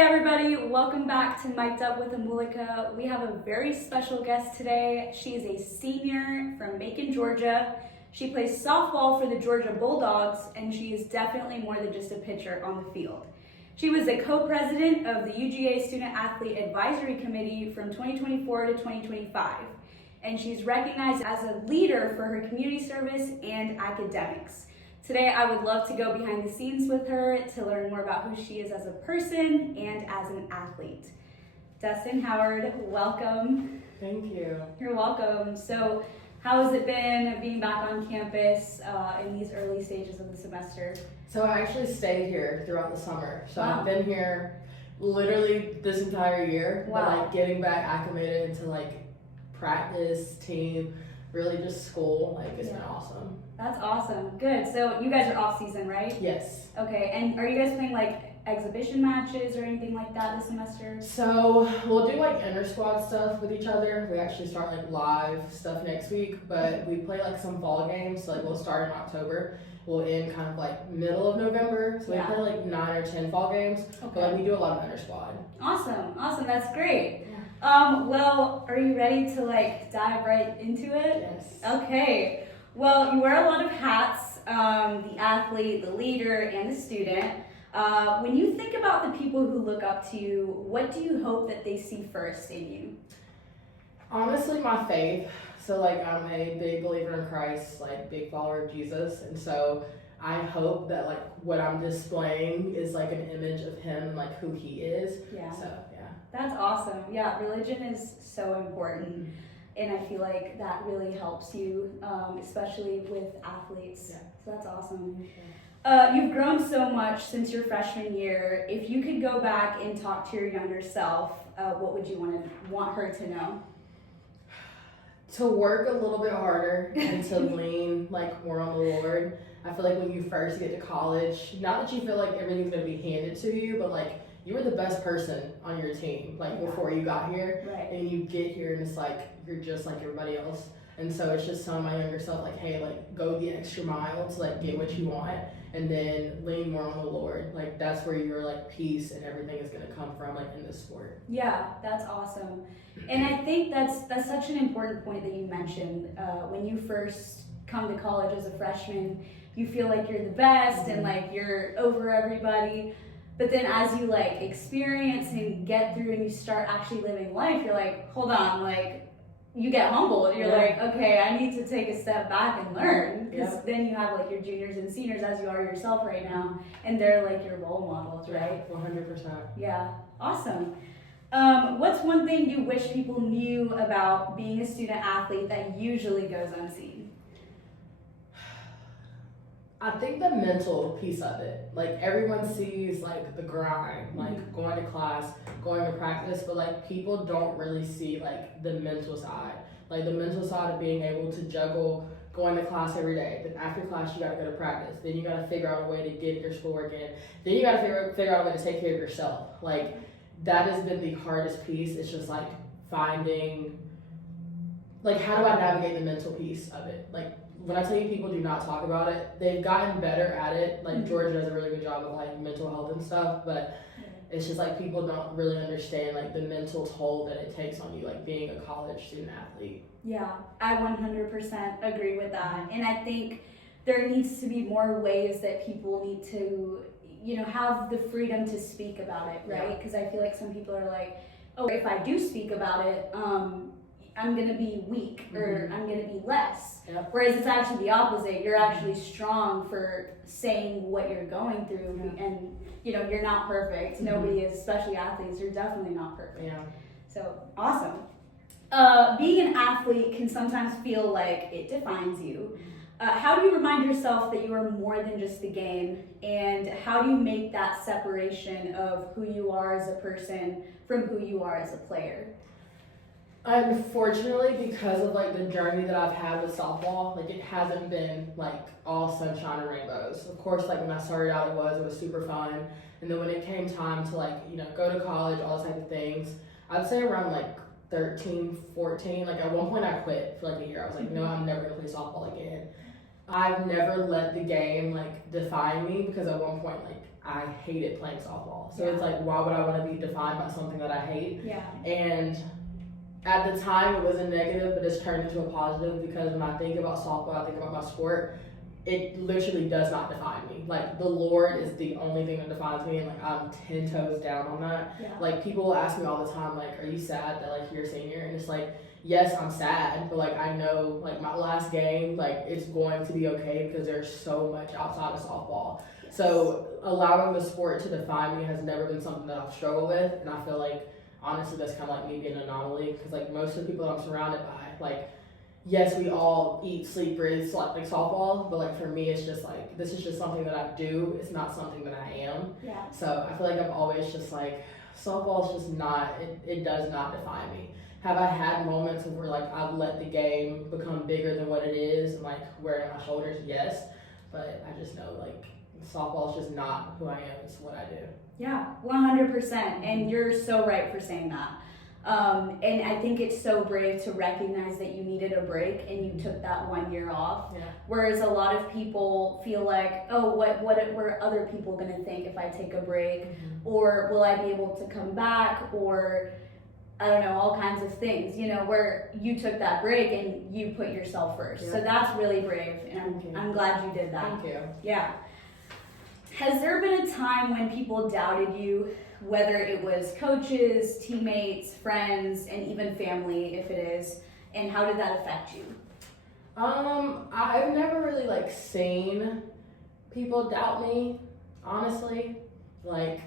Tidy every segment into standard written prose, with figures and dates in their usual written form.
Hey everybody, welcome back to Mic'd Up with Amulika. We have a very special guest today. She is a senior from Macon, Georgia. She plays softball for the Georgia Bulldogs, and she is definitely more than just a pitcher on the field. She was a co-president of the UGA Student Athlete Advisory Committee from 2024 to 2025, and she's recognized as a leader for her community service and academics. Today, I would love to go behind the scenes with her to learn more about who she is as a person and as an athlete. Destin Howard, welcome. Thank you. You're welcome. So, how has it been being back on campus in these early stages of the semester? So I actually stayed here throughout the summer. So Wow. I've been here literally this entire year. Wow. But like getting back acclimated into like practice, team, really just school, like it's been awesome. That's awesome. Good. So you guys are off season, right? Yes. Okay. And are you guys playing like exhibition matches or anything like that this semester? So we'll do like inter squad stuff with each other. We actually start like live stuff next week, but we play like some fall games. So like we'll start in October. We'll end kind of like middle of November. So we play like 9 or 10 fall games. Okay. But like we do a lot of inter squad. Awesome. That's great. Well, are you ready to like dive right into it? Yes. Okay. Well, you wear a lot of hats, the athlete, the leader, and the student. When you think about the people who look up to you, what do you hope that they see first in you? Honestly, my faith. So like I'm a big believer in Christ, like big follower of Jesus. And so I hope that like what I'm displaying is like an image of him and like who he is. Yeah. So yeah. That's awesome. Yeah, religion is so important. And I feel like that really helps you, especially with athletes. Yeah. So that's awesome. You've grown so much since your freshman year. If you could go back and talk to your younger self, what would you want her to know? To work a little bit harder and to lean like more on the Lord. I feel like when you first get to college, not that you feel like everything's gonna be handed to you, but like you were the best person on your team, like before you got here. Right. And you get here and it's like you're just like everybody else. And so it's just telling my younger self like, hey, like go the extra mile to like get what you want, and then lean more on the Lord. Like that's where your like peace and everything is gonna come from, like in this sport. Yeah, that's awesome. And I think that's such an important point that you mentioned. When you first come to college as a freshman, you feel like you're the best and like you're over everybody. But then as you like experience and get through and you start actually living life, you're like, hold on, like you get humbled. You're like, okay, I need to take a step back and learn. Because then you have like your juniors and seniors as you are yourself right now, and they're like your role models, right? 100%. Yeah, awesome. What's one thing you wish people knew about being a student athlete that usually goes unseen? I think the mental piece of it, like everyone sees like the grind, like going to class, going to practice, but like people don't really see like the mental side. Like the mental side of being able to juggle going to class every day. Then after class you gotta go to practice. Then you gotta figure out a way to get your schoolwork in. Then you gotta figure out a way to take care of yourself. Like that has been the hardest piece. It's just like finding, like how do I navigate the mental piece of it? Like when I tell you people do not talk about it, they've gotten better at it. Like Georgia does a really good job of like mental health and stuff, but it's just like people don't really understand like the mental toll that it takes on you, like being a college student athlete. Yeah, I 100% agree with that. And I think there needs to be more ways that people need to, have the freedom to speak about it, right? Because I feel like some people are like, oh, if I do speak about it, I'm gonna be weak or I'm gonna be less. Whereas it's actually the opposite. You're actually strong for saying what you're going through, and you're not perfect. Nobody is, especially athletes. You're definitely not perfect. Yeah. So awesome. Being an athlete can sometimes feel like it defines you. How do you remind yourself that you are more than just the game, and how do you make that separation of who you are as a person from who you are as a player? Unfortunately, because of like the journey that I've had with softball, like it hasn't been like all sunshine and rainbows. Of course, like when I started out, it was super fun, and then when it came time to like go to college, all those type of things, I'd say around like 13, 14. Like at one point, I quit for like a year. I was like, no, I'm never gonna play softball again. I've never let the game like define me, because at one point like I hated playing softball. So Yeah. it's like, why would I want to be defined by something that I hate? Yeah. And at the time, it was a negative, but it's turned into a positive because when I think about softball, I think about my sport. It literally does not define me. Like, the Lord is the only thing that defines me, and like I'm 10 toes down on that. Yeah. Like, people will ask me all the time, like, are you sad that like you're a senior? And it's like, yes, I'm sad, but like I know like my last game, like it's going to be okay because there's so much outside of softball. Yes. So allowing the sport to define me has never been something that I've struggled with, and I feel like honestly that's kind of like me being an anomaly because like most of the people that I'm surrounded by, like yes, we all eat, sleep, breathe, like softball, but like for me, it's just like this is just something that I do. It's not something that I am. Yeah. So I feel like I've always just like softball is just not. It does not define me. Have I had moments where like I've let the game become bigger than what it is and like wear it on my shoulders? Yes, but I just know like softball is just not who I am. It's what I do. Yeah, 100%. And you're so right for saying that. And I think it's so brave to recognize that you needed a break and you took that 1 year off. Yeah. Whereas a lot of people feel like, oh, what are other people going to think if I take a break? Mm-hmm. Or will I be able to come back? Or I don't know, all kinds of things, you know, where you took that break and you put yourself first. Yeah. So that's really brave, and Thank you. I'm glad you did that. Thank you. Yeah. Has there been a time when people doubted you, whether it was coaches, teammates, friends, and even family, if it is, and how did that affect you? I've never really like seen people doubt me, honestly. Like,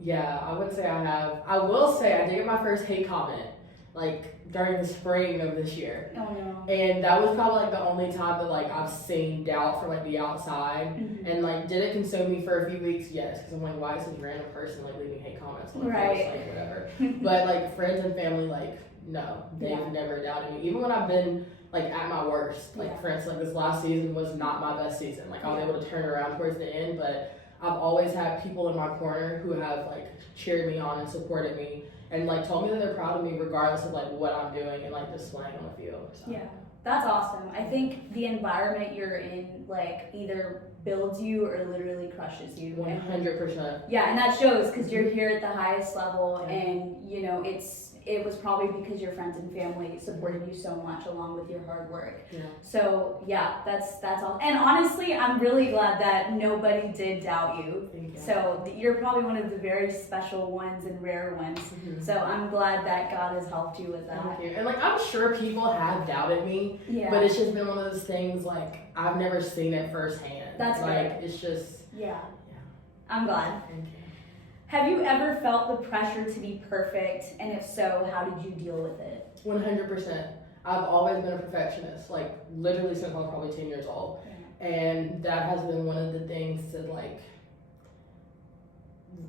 yeah, I wouldn't say I have. I will say I did get my first hate comment, like during the spring of this year. Oh no. And that was probably like the only time that like I've seen doubt from like the outside. Mm-hmm. And like, did it consume me for a few weeks? Yes, because I'm like, why is this random person like leaving hate comments on my Right. post, like whatever. But like friends and family, like no, they've Yeah. never doubted me. Even when I've been like at my worst, like Yeah. for instance, like this last season was not my best season. Like I was Yeah. able to turn around towards the end, but I've always had people in my corner who have like cheered me on and supported me and like told me that they're proud of me regardless of like what I'm doing and like displaying on the field. So. Yeah, that's awesome. I think the environment you're in, like, either builds you or literally crushes you. 100%. Yeah, and that shows because you're here at the highest level, Yeah. and you know it was probably because your friends and family supported you so much along with your hard work. Yeah. So yeah, that's all. And honestly, I'm really glad that nobody did doubt you. Thank you. So you're probably one of the very special ones and rare ones. Mhm. So I'm glad that God has helped you with that. Thank you. And like I'm sure people have doubted me, Yeah. but it's just been one of those things like I've never seen it firsthand. That's like it's just Yeah. I'm glad. thank you. Have you ever felt the pressure to be perfect? And if so, how did you deal with it? 100%. I've always been a perfectionist, like literally since I was probably 10 years old. And that has been one of the things that like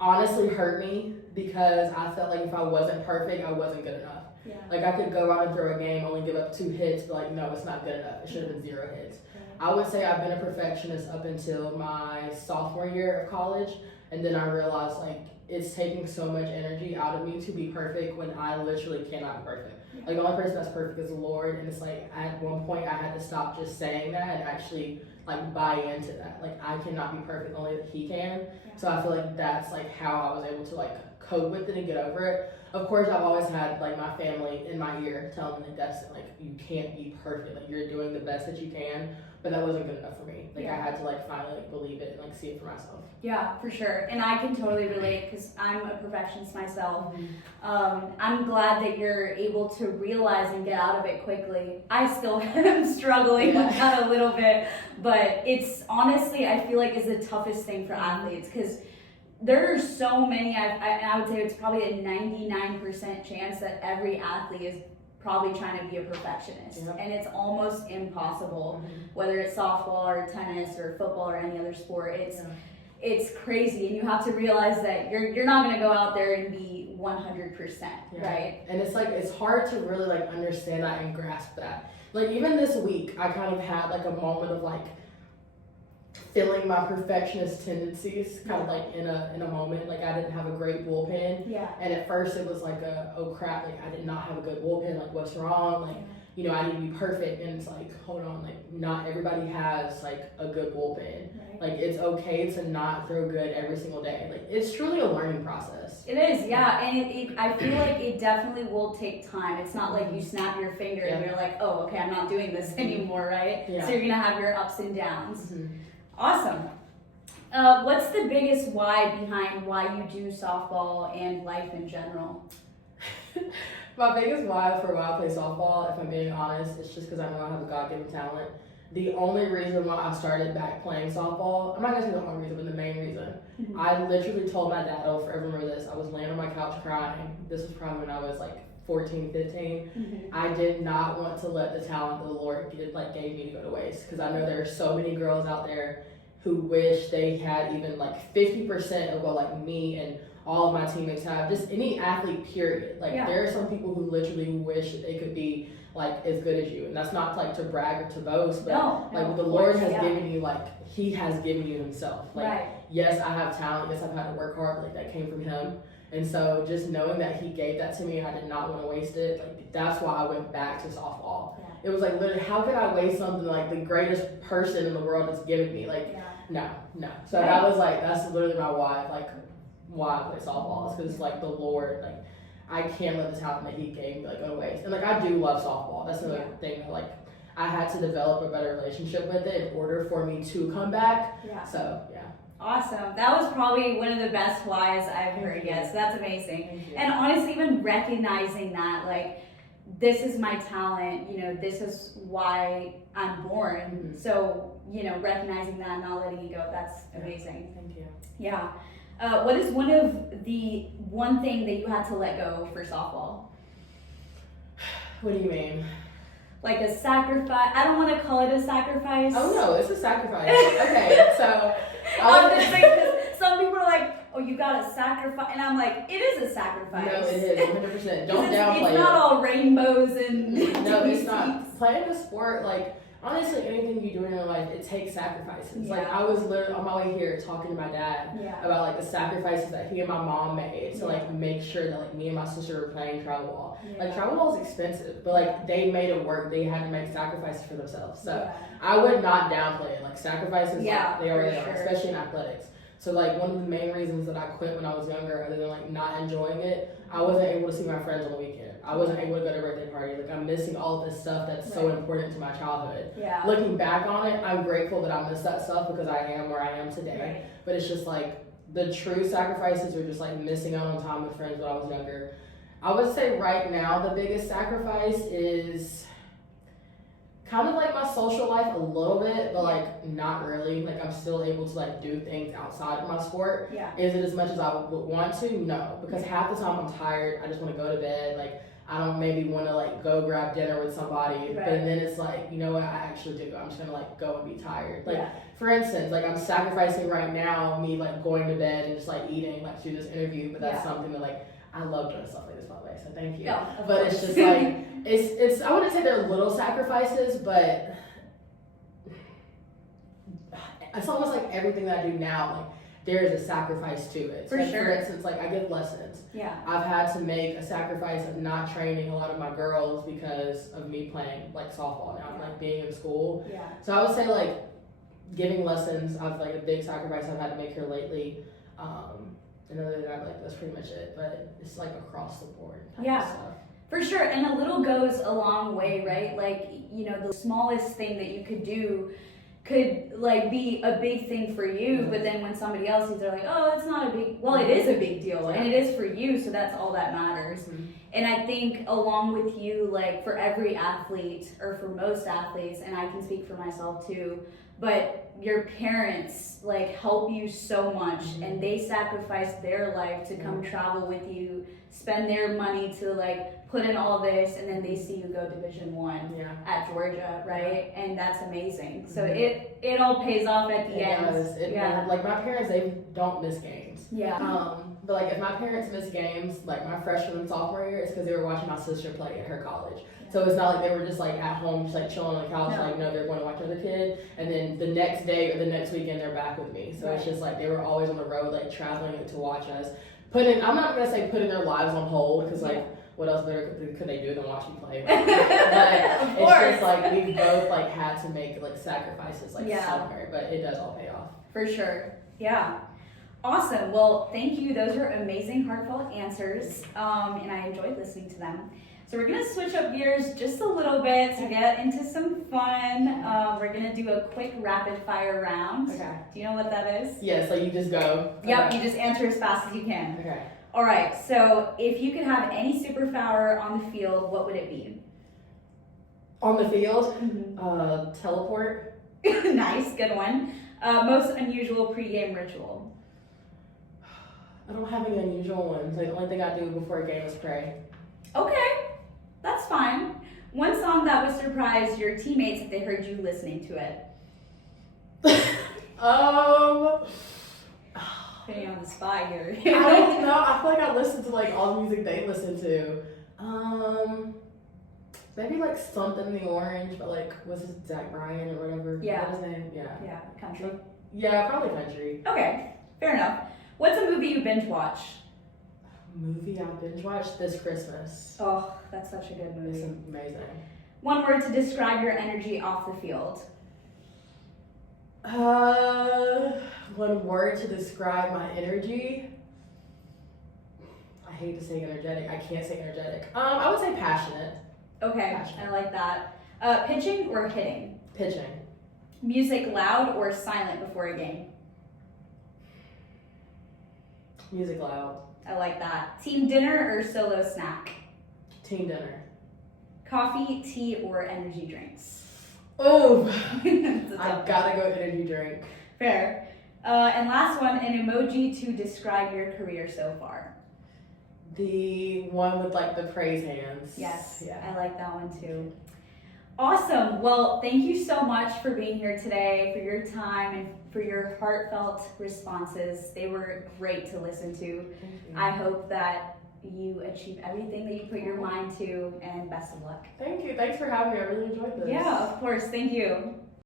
honestly hurt me because I felt like if I wasn't perfect, I wasn't good enough. Yeah. Like I could go out and throw a game, only give up 2 hits, but like no, it's not good enough. It should have been 0 hits. I would say I've been a perfectionist up until my sophomore year of college, and then I realized like it's taking so much energy out of me to be perfect when I literally cannot be perfect. Like the only person that's perfect is the Lord, and it's like at one point I had to stop just saying that and actually like buy into that. Like I cannot be perfect, only that He can. So I feel like that's like how I was able to like cope with it and get over it. Of course, I've always had like my family in my ear telling me that Destin, like you can't be perfect, like you're doing the best that you can. But that wasn't good enough for me. Like I had to like finally like believe it and like see it for myself. Yeah, for sure. And I can totally relate because I'm a perfectionist myself. I'm glad that you're able to realize and get out of it quickly. I still am struggling with that a little bit, but it's honestly, I feel like is the toughest thing for athletes because there are so many, I would say it's probably a 99% chance that every athlete is probably trying to be a perfectionist. Yep. And it's almost impossible, whether it's softball or tennis or football or any other sport. It's crazy, and you have to realize that you're not going to go out there and be 100%, right? And it's like it's hard to really like understand that and grasp that. Like even this week, I kind of had like a moment of like feeling my perfectionist tendencies kind of like in a moment. Like I didn't have a great bullpen. Yeah. And at first it was like oh crap, like I did not have a good bullpen, like what's wrong? Like you know, I need to be perfect. And it's like, hold on, like not everybody has like a good bullpen. Right. Like it's okay to not throw good every single day. Like it's truly a learning process. It is, yeah, and I feel like it definitely will take time. It's not like you snap your finger and you're like, oh, okay, I'm not doing this anymore, right? Yeah. So you're gonna have your ups and downs. Mm-hmm. Awesome. What's the biggest why behind why you do softball and life in general? My biggest why for why I play softball, if I'm being honest, is just because I know I have a God-given talent. The only reason why I started back playing softball, I'm not gonna say the only reason, but the main reason. Mm-hmm. I literally told my dad, I'll forever remember this, I was laying on my couch crying. This was probably when I was like 14, 15. Mm-hmm. I did not want to let the talent that the Lord gave me to go to waste, because I know there are so many girls out there who wish they had even like 50% of what like me and all of my teammates have, just any athlete period. Like there are some people who literally wish that they could be like as good as you, and that's not like to brag or to boast, but like the Lord has given you, like He has given you Himself. Like yes, I have talent, yes, I've had to work hard, like that came from Him. And so just knowing that He gave that to me, I did not want to waste it. Like that's why I went back to softball. It was like literally, how could I waste something like the greatest person in the world has given me? Like no. So that was like, that's literally my why, like why I play softball, is because like the Lord, like I can't let the talent that He gave me like go to waste. And like I do love softball. That's another thing that like I had to develop a better relationship with it in order for me to come back. So Awesome. That was probably one of the best whys I've heard yet. So that's amazing. And honestly, even recognizing that, like, this is my talent, you know, this is why I'm born. Mm-hmm. So, you know, recognizing that and not letting it go, that's amazing. Thank you. Yeah. What is one thing that you had to let go for softball? What do you mean? Like a sacrifice? I don't want to call it a sacrifice. Oh no, it's a sacrifice. Okay, so I'm just saying, because some people are like, oh, you got to sacrifice, and I'm like, it is a sacrifice. No, it is 100%. Don't downplay it. It's not all rainbows and no, it's not. Playing a sport, like honestly, anything you do in your life, it takes sacrifices. Like I was literally on my way here talking to my dad about like the sacrifices that he and my mom made to like make sure that like me and my sister were playing travel ball. Like travel ball is expensive, but like they made it work. They had to make sacrifices for themselves. So I would not downplay it. Like sacrifices, like, they already are, especially in athletics. So like one of the main reasons that I quit when I was younger, other than like not enjoying it, I wasn't able to see my friends on the weekend. I wasn't able to go to a birthday party. Like I'm missing all of this stuff that's so important to my childhood. Looking back on it, I'm grateful that I missed that stuff because I am where I am today. But it's just like the true sacrifices are just like missing out on time with friends when I was younger. I would say right now the biggest sacrifice is kind of like my social life a little bit, but like not really. Like I'm still able to like do things outside of my sport. Is it as much as I would want to? No, because half the time I'm tired. I just want to go to bed. Like I don't maybe want to like go grab dinner with somebody, but then it's like, you know what, I actually do. I'm just gonna like go and be tired. Like for instance, like I'm sacrificing right now me like going to bed and just like eating like through this interview, but that's something that like I love doing stuff like this, by the way, so thank you. But it's just like, it's I wouldn't say they're little sacrifices, but it's almost like everything that I do now, like there is a sacrifice to it. For instance, like I give lessons. I've had to make a sacrifice of not training a lot of my girls because of me playing like softball now, like being in school. So I would say like giving lessons, I've like a big sacrifice I've had to make here lately. And other than that, like that's pretty much it. But it's like across the board. For sure, and a little goes a long way, right? Like, you know, the smallest thing that you could do could like be a big thing for you, but then when somebody else sees, they're like, oh, it's not a big, well, it is a big deal, and it is for you, so that's all that matters. And I think along with you, like for every athlete, or for most athletes, and I can speak for myself too, but your parents like help you so much, and they sacrifice their life to come travel with you, spend their money to like put in all this, and then they see you go Division I at Georgia, right? And that's amazing. So it all pays off at the end. It does. Like my parents, they don't miss games. But like if my parents miss games, like my freshman and sophomore year, it's because they were watching my sister play at her college. So it's not like they were just like at home, just like chilling on the couch, like no, they're going to watch another kid, and then the next day or the next weekend they're back with me. So it's just like they were always on the road, like traveling to watch us. I'm not gonna say putting their lives on hold, because like what else better could they do than watch me play? Of But course. it's just like we both like had to make like sacrifices like Yeah. somewhere, but it does all pay off. For sure. Yeah. Awesome. Well, thank you. Those were amazing, heartfelt answers, and I enjoyed listening to them. So we're gonna switch up gears just a little bit to get into some fun. We're gonna do a quick rapid fire round. Okay. Do you know what that is? Yeah, so you just go. Yep. Okay. You just answer as fast as you can. Okay. All right. So if you could have any superpower on the field, what would it be? On the field, teleport. Nice. Good one. Most unusual pregame ritual. I don't have any unusual ones. Like the only thing I do before a game is pray. Okay. That's fine. One song that would surprise your teammates if they heard you listening to it. Putting you on the spot here. I don't know. I feel like I listen to like all the music they listen to. Maybe like something in the orange, but like what's his Zach Bryan or whatever. Yeah. What's his name? Yeah. Yeah, country. Yeah, probably country. Okay, fair enough. What's a movie you binge watch? Movie I binge watched this Christmas. Oh, that's such a good It's movie. amazing. One word to describe your energy off the field. One word to describe my energy. I hate to say energetic. I can't say energetic. I would say passionate. Okay, Passionate. I like that. Pitching or hitting? Pitching. Music loud or silent before a game? Music loud. I like that. Team dinner or solo snack? Team dinner. Coffee, tea, or energy drinks? Oh, That's a tough I've gotta go energy drink. Fair. And last one, an emoji to describe your career so far. The one with like the praise hands. Yes, Yeah. I like that one too. Awesome. Well, thank you so much for being here today, for your time, and for your heartfelt responses. They were great to listen to. Thank you. I hope that you achieve everything that you put your mind to, and best of luck. Thank you. Thanks for having me. I really enjoyed this. Yeah, of course. Thank you.